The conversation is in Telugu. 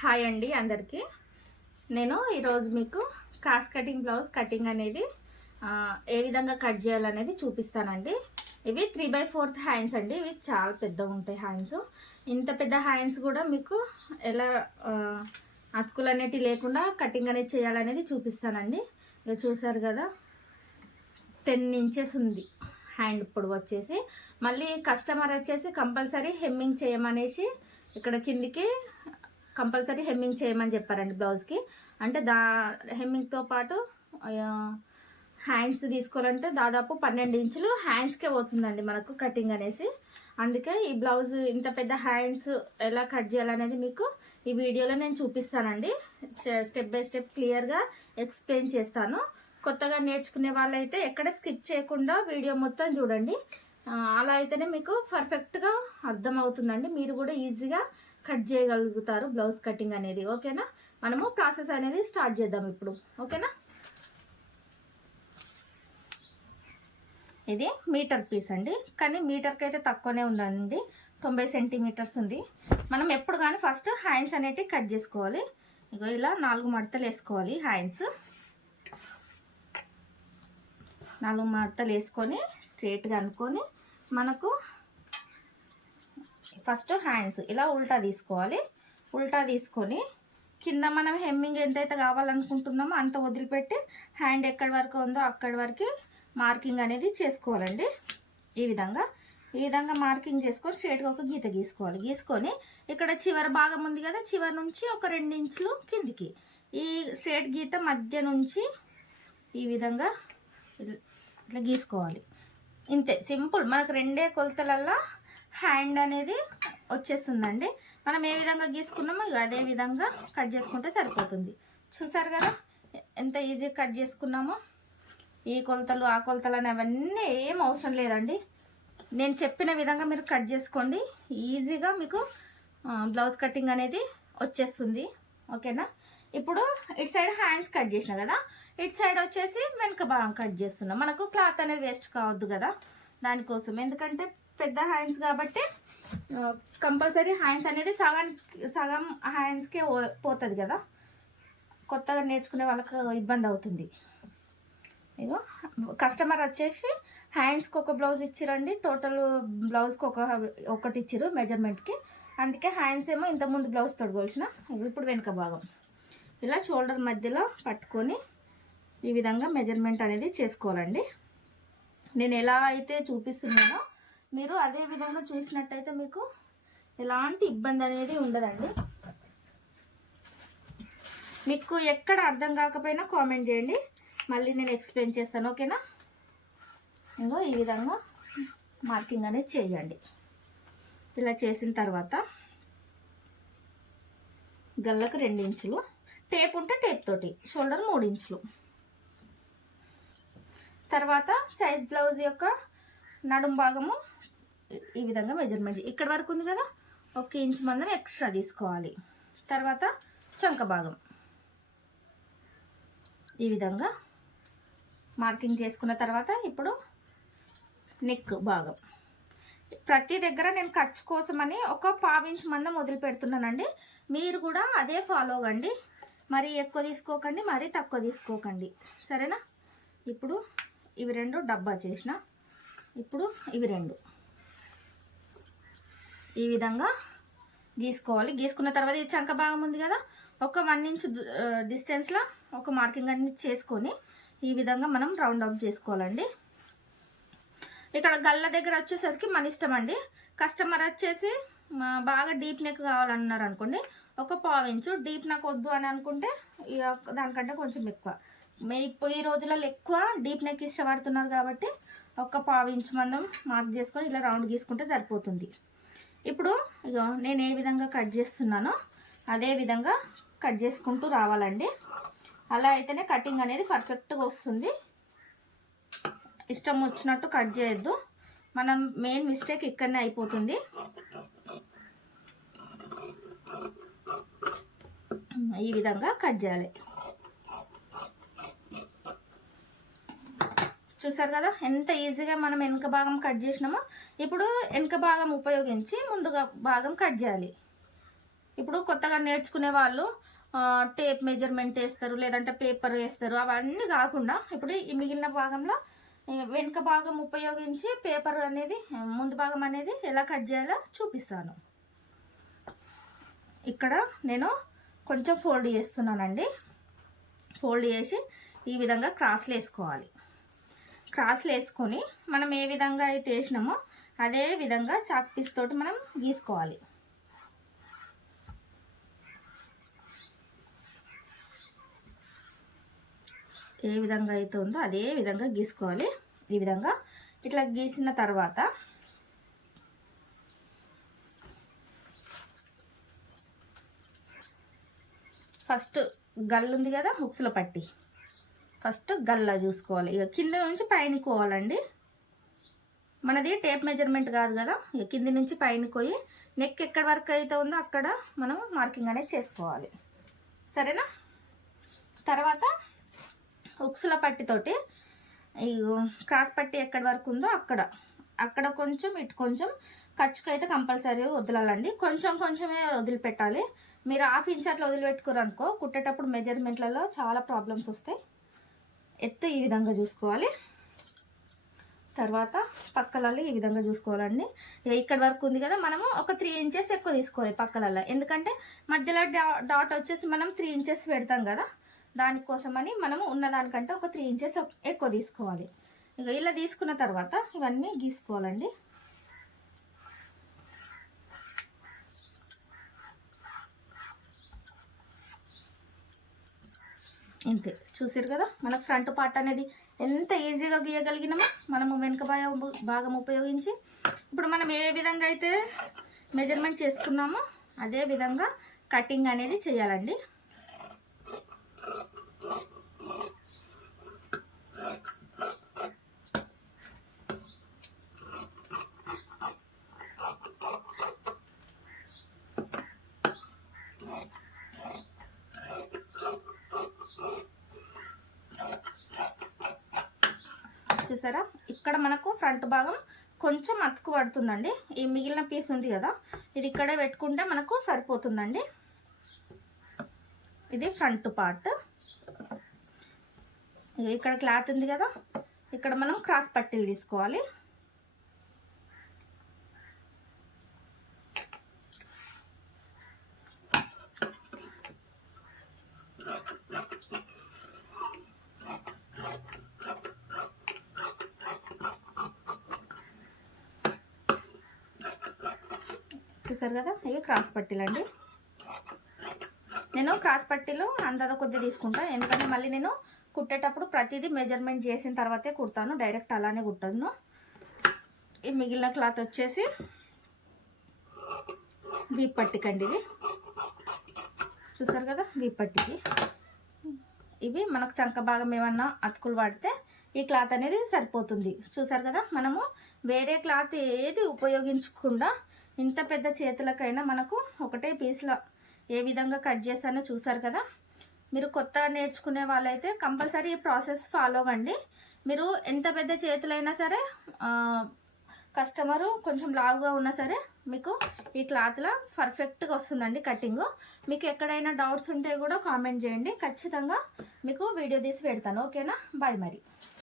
హాయ్ అండి అందరికీ. నేను ఈరోజు మీకు క్రాస్ కటింగ్ బ్లౌజ్ కటింగ్ అనేది ఏ విధంగా కట్ చేయాలనేది చూపిస్తానండి. ఇవి త్రీ బై ఫోర్త్ హ్యాండ్స్ అండి. ఇవి చాలా పెద్దగా ఉంటాయి హ్యాండ్స్ ఇంత పెద్ద హ్యాండ్స్ కూడా మీకు ఎలా అతుకులు అనేటివి లేకుండా కటింగ్ అనేది చేయాలనేది చూపిస్తానండి. ఇక చూసారు కదా టెన్ ఇంచెస్ ఉంది హ్యాండ్ పొడవు వచ్చేసి. మళ్ళీ కస్టమర్ వచ్చేసి కంపల్సరీ హెమ్మింగ్ చేయమనేసి ఇక్కడ కిందికి కంపల్సరీ హెమ్మింగ్ చేయమని చెప్పారండి బ్లౌజ్కి. అంటే దా హెమ్మింగ్తో పాటు హ్యాండ్స్ తీసుకోవాలంటే దాదాపు పన్నెండు ఇంచులు హ్యాండ్స్కే పోతుందండి మనకు కటింగ్ అనేసి. అందుకే ఈ బ్లౌజ్ ఇంత పెద్ద హ్యాండ్స్ ఎలా కట్ చేయాలనేది మీకు ఈ వీడియోలో నేను చూపిస్తానండి. స్టెప్ బై స్టెప్ క్లియర్గా ఎక్స్ప్లెయిన్ చేస్తాను. కొత్తగా నేర్చుకునే వాళ్ళైతే ఎక్కడ స్కిప్ చేయకుండా వీడియో మొత్తం చూడండి. అలా అయితేనే మీకు పర్ఫెక్ట్గా అర్థమవుతుందండి. మీరు కూడా ఈజీగా కట్ చేయగలుగుతారు బ్లౌజ్ కటింగ్ అనేది ఓకేనా? మనము ప్రాసెస్ అనేది స్టార్ట్ చేద్దాం ఇప్పుడు ఓకేనా? ఇది మీటర్ పీస్ అండి. కానీ మీటర్కి అయితే తక్కువనే ఉందండి. తొంభై సెంటీమీటర్స్ ఉంది. మనం ఎప్పుడు కానీ ఫస్ట్ హ్యాండ్స్ అనేటివి కట్ చేసుకోవాలి. ఇగో ఇలా నాలుగు మడతలు వేసుకోవాలి హ్యాండ్స్. నాలుగు మడతలు వేసుకొని స్ట్రేట్గా అనుకొని మనకు ఫస్ట్ హ్యాండ్స్ ఇలా ఉల్టా తీసుకోవాలి. ఉల్టా తీసుకొని కింద మనం హెమ్మింగ్ ఎంతైతే కావాలనుకుంటున్నామో అంత వదిలిపెట్టి హ్యాండ్ ఎక్కడి వరకు ఉందో అక్కడి వరకు మార్కింగ్ అనేది చేసుకోవాలండి. ఈ విధంగా ఈ విధంగా మార్కింగ్ చేసుకొని స్ట్రేట్గా ఒక గీత గీసుకోవాలి. గీసుకొని ఇక్కడ చివరి భాగం ఉంది కదా చివరి నుంచి ఒక రెండు ఇంచులు కిందికి. ఈ స్ట్రేట్ గీత మధ్య నుంచి ఈ విధంగా ఇట్లా గీసుకోవాలి. ఇంతే సింపుల్. మనకు రెండే కొలతలల్లో హ్యాండ్ అనేది వచ్చేస్తుందండి. మనం ఏ విధంగా గీసుకున్నామో ఇక అదే విధంగా కట్ చేసుకుంటే సరిపోతుంది. చూసారు కదా? ఎంత ఈజీగా కట్ చేసుకున్నామో? ఈ కొలతలు ఆ కొలతలు అని అవన్నీ ఏం అవసరం లేదండి. నేను చెప్పిన విధంగా మీరు కట్ చేసుకోండి. ఈజీగా మీకు బ్లౌజ్ కటింగ్ అనేది వచ్చేస్తుంది. ఓకేనా? ఇప్పుడు ఇటు సైడ్ హ్యాండ్స్ కట్ చేసిన కదా? ఇటు సైడ్ వచ్చేసి వెనక భాగం కట్ చేస్తున్నాం. మనకు క్లాత్ అనేది వేస్ట్ కావద్దు కదా? దానికోసం. ఎందుకంటే పెద్ద హ్యాండ్స్ కాబట్టి కంపల్సరీ హ్యాండ్స్ అనేది సగం సగం హ్యాండ్స్కే పోతుంది కదా. కొత్తగా నేర్చుకునే వాళ్ళకి ఇబ్బంది అవుతుంది. ఇగో కస్టమర్ వచ్చేసి హ్యాండ్స్కి ఒక బ్లౌజ్ ఇచ్చిరండి టోటల్ బ్లౌజ్కి ఒక ఒకటి ఇచ్చిరు మెజర్మెంట్కి అందుకే హ్యాండ్స్ ఏమో ఇంతకుముందు బ్లౌజ్ తొడగొలిసిన ఇప్పుడు వెనుక భాగం. ఇలా షోల్డర్ మధ్యలో పట్టుకొని ఈ విధంగా మెజర్మెంట్ అనేది చేసుకోవాలండి. నేను ఎలా అయితే చూపిస్తున్నానో మీరు అదే విధంగా చూసినట్టయితే మీకు ఎలాంటి ఇబ్బంది అనేది ఉండదండి. మీకు ఎక్కడ అర్థం కాకపోయినా కామెంట్ చేయండి. మళ్ళీ నేను ఎక్స్ప్లెయిన్ చేస్తాను ఓకేనా? ఇంకో ఈ విధంగా మార్కింగ్ అనేది చేయండి. ఇలా చేసిన తర్వాత గల్లకు రెండు ఇంచులు టేప్ ఉంటే టేప్ తోటి షోల్డర్ మూడు ఇంచులు. తర్వాత సైజ్ బ్లౌజ్ యొక్క నడుం భాగము ఈ విధంగా మెజర్మెంట్ ఇక్కడ వరకు ఉంది కదా? ఒక ఇంచు మందం ఎక్స్ట్రా తీసుకోవాలి. తర్వాత చంక భాగం. ఈ విధంగా మార్కింగ్ చేసుకున్న తర్వాత ఇప్పుడు నెక్ భాగం. ప్రతి దగ్గర నేను ఖర్చు కోసమని ఒక పావించ్ మందం వదిలిపెడుతున్నానండి. మీరు కూడా అదే ఫాలో అవ్వండి మరీ ఎక్కువ తీసుకోకండి మరీ తక్కువ తీసుకోకండి. సరేనా? ఇప్పుడు ఇవి రెండు డబ్బా చేసిన. ఇప్పుడు ఇవి రెండు. ఈ విధంగా గీసుకోవాలి. గీసుకున్న తర్వాత ఈ చంక భాగం ఉంది కదా ఒక వన్ ఇంచ్ డిస్టెన్స్లో ఒక మార్కింగ్ అన్ని చేసుకొని ఈ విధంగా మనం రౌండ్ అప్ చేసుకోవాలండి. ఇక్కడ గల్ల దగ్గర వచ్చేసరికి మన ఇష్టం అండి. కస్టమర్ వచ్చేసి బాగా డీప్ నెక్ కావాలన్నారు అనుకోండి ఒక పావు ఇంచు డీప్ నెక్ వద్దు అని అనుకుంటే ఇక దానికంటే కొంచెం ఎక్కువ. మీ ఈ రోజులలో ఎక్కువ డీప్ నెక్ ఇష్టపడుతున్నారు కాబట్టి ఒక పావు ఇంచు మందం మార్క్ చేసుకొని ఇలా రౌండ్ గీసుకుంటే సరిపోతుంది. ఇప్పుడు ఇగో నేను ఏ విధంగా కట్ చేస్తున్నానో అదే విధంగా కట్ చేసుకుంటూ రావాలండి. అలా అయితేనే కటింగ్ అనేది పర్ఫెక్ట్గా వస్తుంది. ఇష్టం వచ్చినట్టు కట్ చేయొద్దు. మనం మెయిన్ మిస్టేక్ ఇక్కడనే అయిపోతుంది. ఈ విధంగా కట్ చేయాలి. చూసారు కదా? ఎంత ఈజీగా మనం వెనుక భాగం కట్ చేసినామో ఇప్పుడు వెనుక భాగం ఉపయోగించి ముందుగా భాగం కట్ చేయాలి. ఇప్పుడు కొత్తగా నేర్చుకునే వాళ్ళు టేప్ మెజర్మెంట్ వేస్తారు లేదంటే పేపర్ వేస్తారు అవన్నీ కాకుండా ఇప్పుడు ఈ మిగిలిన భాగంలో వెనుక భాగం ఉపయోగించి పేపర్ అనేది ముందు భాగం అనేది ఎలా కట్ చేయాలో చూపిస్తాను. ఇక్కడ నేను కొంచెం ఫోల్డ్ చేస్తున్నానండి. ఫోల్డ్ చేసి ఈ విధంగా క్రాస్లు వేసుకోవాలి. క్రాస్లు వేసుకొని మనం ఏ విధంగా అయితే వేసినామో అదే విధంగా చాక్ పీస్ తోటి మనం గీసుకోవాలి. ఏ విధంగా అయితే ఉందో అదే విధంగా గీసుకోవాలి. ఈ విధంగా ఇట్లా గీసిన తర్వాత ఫస్ట్ గల్లు ఉంది కదా హుక్స్లో పట్టి. ఫస్ట్ గల్లా చూసుకోవాలి. ఇక కింద నుంచి పైన పోవాలండి. మనది టేప్ మెజర్మెంట్ కాదు కదా. ఇక కింది నుంచి పైన పోయి నెక్ ఎక్కడి వరకు అయితే ఉందో అక్కడ మనం మార్కింగ్ అనేది చేసుకోవాలి. సరేనా? తర్వాత ఉక్సుల పట్టితోటి ఈ క్రాస్ పట్టి ఎక్కడి వరకు ఉందో అక్కడ. అక్కడ కొంచెం ఇటు కొంచెం ఖర్చుకు అయితే కంపల్సరీ వదలాలండి. కొంచెం కొంచెమే వదిలిపెట్టాలి. మీరు హాఫ్ ఇంచ్ అట్లా వదిలిపెట్టుకోరు అనుకో కుట్టేటప్పుడు మెజర్మెంట్లలో చాలా ప్రాబ్లమ్స్ వస్తాయి. ఎత్తు ఈ విధంగా చూసుకోవాలి. తర్వాత పక్కలలో ఈ విధంగా చూసుకోవాలండి ఇక్కడ వరకు ఉంది కదా మనము ఒక త్రీ ఇంచెస్ ఎక్కువ తీసుకోవాలి పక్కలలో ఎందుకంటే మధ్యలో డాట్ వచ్చేసి మనం త్రీ ఇంచెస్ పెడతాం కదా దానికోసమని మనము ఉన్నదానికంటే ఒక త్రీ ఇంచెస్ ఎక్కువ తీసుకోవాలి. ఇక ఇలా తీసుకున్న తర్వాత ఇవన్నీ గీసుకోవాలండి. ఇంతే. చూసారు కదా? మనకు ఫ్రంట్ పార్ట్ అనేది ఎంత ఈజీగా గీయగలిగినామో మనము వెనుక భాగం భాగం ఉపయోగించి ఇప్పుడు మనం ఏ విధంగా అయితే మెజర్మెంట్ చేసుకున్నామో అదే విధంగా కటింగ్ అనేది చేయాలండి. చూసారా? ఇక్కడ మనకు ఫ్రంట్ భాగం కొంచెం అతుకు పడుతుందండి. ఈ మిగిలిన పీస్ ఉంది కదా ఇది ఇక్కడే పెట్టుకుంటే మనకు సరిపోతుందండి. ఇది ఫ్రంట్ పార్ట్ ఇక్కడ క్లాత్ ఉంది కదా ఇక్కడ మనం క్రాస్ పట్టీలు తీసుకోవాలి. చూసారు కదా? ఇవి క్రాస్ పట్టీలు అండి. నేను క్రాస్ పట్టీలు అందాద కొద్ది తీసుకుంటా. ఎందుకంటే మళ్ళీ నేను కుట్టేటప్పుడు ప్రతిదీ మెజర్మెంట్ చేసిన తర్వాతే కుడతాను. డైరెక్ట్ అలానే కుట్టను. ఈ మిగిలిన క్లాత్ వచ్చేసి వీప్ పట్టికండి ఇది. చూసారు కదా? వీప్ పట్టికి. ఇవి మనకు చంక భాగం ఏమన్నా అతుకులు వాడితే ఈ క్లాత్ అనేది సరిపోతుంది. చూసారు కదా? మనము వేరే క్లాత్ ఏది ఉపయోగించకుండా ఇంత పెద్ద చేతులకైనా మనకు ఒకటే పీస్లో ఏ విధంగా కట్ చేస్తానో చూసారు కదా? మీరు కొత్త నేర్చుకునే వాళ్ళైతే కంపల్సరీ ఈ ప్రాసెస్ ఫాలో అవ్వండి. మీరు ఎంత పెద్ద చేతులైనా సరే కస్టమరు కొంచెం లావుగా ఉన్నా సరే మీకు ఈ క్లాత్లో పర్ఫెక్ట్గా వస్తుందండి కటింగ్ మీకు ఎక్కడైనా డౌట్స్ ఉంటే కూడా కామెంట్ చేయండి. ఖచ్చితంగా మీకు వీడియో తీసి పెడతాను. ఓకేనా? బాయ్ మరి.